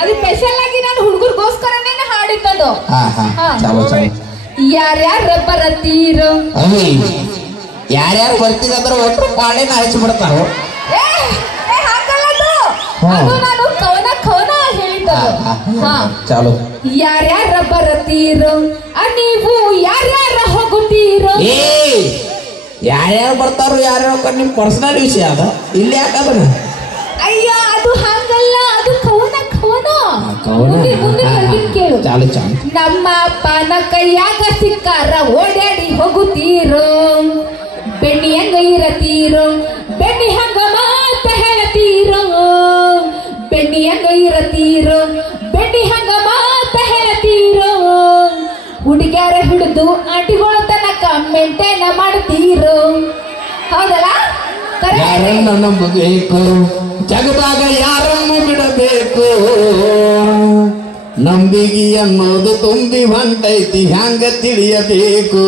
ಅದು ಸ್ಪೆಷಲ್ ಆಗಿ ನಾನು ಹುಡುಗರಿಗೋಸ್ಕರನೇ ಹಾಡಿದ್ದದು. ಯಾರ್ಯಾರ ಬರತೀರೋ ಯಾರ್ಯಾರು ಬರ್ತಿದ್ರ ಒಟ್ಟು ಪಾಳಿನ ಹಚ್ಚಿಬಿಡ್ತಾರ. ಅದು ನಾನು ಕವನ ಹೇಳಿದ್ದದು. ಯಾರ್ಯಾರ ಬರತೀರೋ ನೀವು ಯಾರ್ಯಾರ ಹೋಗುತ್ತೀರೋ. ಯಾರ್ಯಾರು ಬರ್ತಾರೋ ಯಾರ್ಯಾರ ನಿಮ್ ಪರ್ಸನಲ್ ವಿಷಯ ಅದ ಇಲ್ಲಿ ಯಾಕದನ. ಅಯ್ಯ ಅದು ಹಂಗಲ್ಲ, ಅದು ಕವನ ಕೇಳು. ನಮ್ಮ ಅಪ್ಪನ ಕೈಯಾಗ ಸಿಕ್ಕಾರ ಓಡಾಡಿ ಹೋಗುತ್ತೀರೋ. ಬೆಣ್ಣಿ ಹಂಗ ಇರತೀರೋ, ಬೆಣ್ಣಿ ಹಂಗ ಮಾತ ಹೇಳತೀರೋ. ಬೆಣ್ಣಿ ಹಂಗ ಇರತೀರೋ, ಬೆಣ್ಣಿ ಹಂಗ ಮಾತ ಹೇಳತೀರೋ. ಹುಡುಗ್ಯಾರ ಹಿಡಿದು ಆಂಟಿಗಳ ತನಕ ಮೇಂಟೈನ್ ಮಾಡ್ತೀರೋ. ಹೌದಲ್ಲ? ಯಾರನ್ನ ನಂಬಬೇಕು ಜಗದಾಗ ಯಾರನ್ನು ಬಿಡಬೇಕು. ನಂಬಿಗಿ ಅನ್ನೋದು ತುಂಬಿ ಹೊಂಟೈತಿ ಹ್ಯಾಂಗ ತಿಳಿಯಬೇಕು.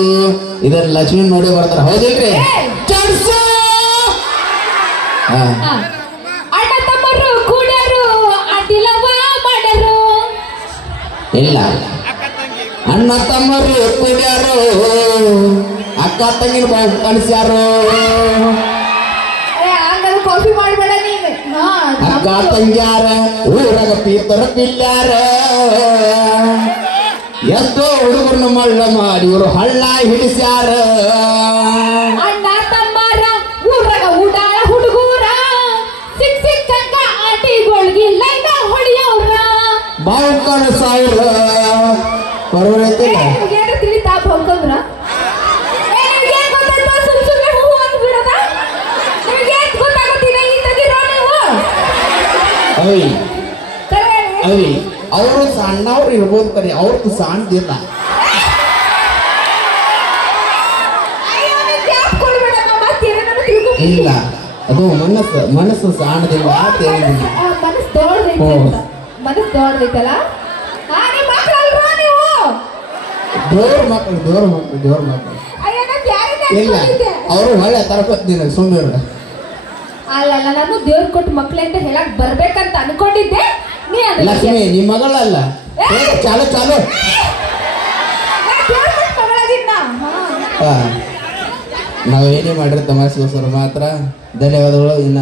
ಇದರ ಲಕ್ಷ್ಮಿ ನೋಡಿ ಬರ್ತಾರ. ಹೌದಿಲ್ರಿ? ಅಣ್ಣ ತಮ್ಮರು ಕೂಡರು ಅಡ್ಡಿಲವ ಮಾಡರು. ಇಲ್ಲ, ಅಣ್ಣ ತಮ್ಮರು ಕೂಡ್ಯಾರು ಅಕ್ಕ ತಂಗಿನ ಕಳಿಸ್ಯಾರು. ಕಾಫಿ ಮಾಡ್ಬೇಡ ನೀನು. ಅಕ್ಕ ತಂಗ್ಯಾರ ಊರಾಗ ಪೀತರ ಪಿಲ್ಲಾರ. ಎಷ್ಟೋ ಹುಡುಗರನ್ನ ಮಳ್ಳ ಮಾಡಿ ಇವರು ಹಳ್ಳ ಹಿಡಿಸ್ಯಾರ. ಅಣ್ಣ ತಮ್ಮರ ಊರಾಗ ಉಡಾಳ ಹುಡುಗೂರ ಸಿಕ್ಕಂಗ ಆಟಿಗಳಿಗೆ ಲೈನ ಹೊಡಿಯವ್ರ. ಬಾವುಕಣ ಸಾವಿರ ಪರವೈತಿಲ್ಲ ಏನು ತಿಳಿತಾ ಬಂದ್ರ ಅವರು ಸಣ್ಣವ್ರು ಇರ್ಬೋದು ಕರಿ, ಅವ್ರದ್ದು ಸಣ್ಣದಿಲ್ಲ. ಇಲ್ಲ, ಅದು ಮನಸ್ಸು ಸಣ್ಣದಿಲ್ಲ. ಮನಸ್ಸು ದೊಡ್ಡದೈತಲ್ಲ. ಜೋರ್ ಮಕ್ಕಳು ಇಲ್ಲ, ಅವರು ಒಳ್ಳೆ ತರಪತ್ತಿನ ಸುಮ್ಮನೆ. ಅಲ್ಲ, ನಾನು ದೇವ್ರ ಕೊಟ್ಟು ಮಕ್ಳೆ ಅಂತ ಹೇಳಕ್ ಬರ್ಬೇಕಂತ ಅನ್ಕೊಂಡಿದ್ದೆ. ಲಕ್ಷ್ಮಿ ನಿಮ್ ಮಗಳಲ್ಲ. ಚಾಲು ನಾವೇನೇ ಮಾಡಿರೋ ತಮಾಷೆಗೋಸ್ಕರ ಮಾತ್ರ ಧನ್ಯವಾದಗಳು. ಇನ್ನ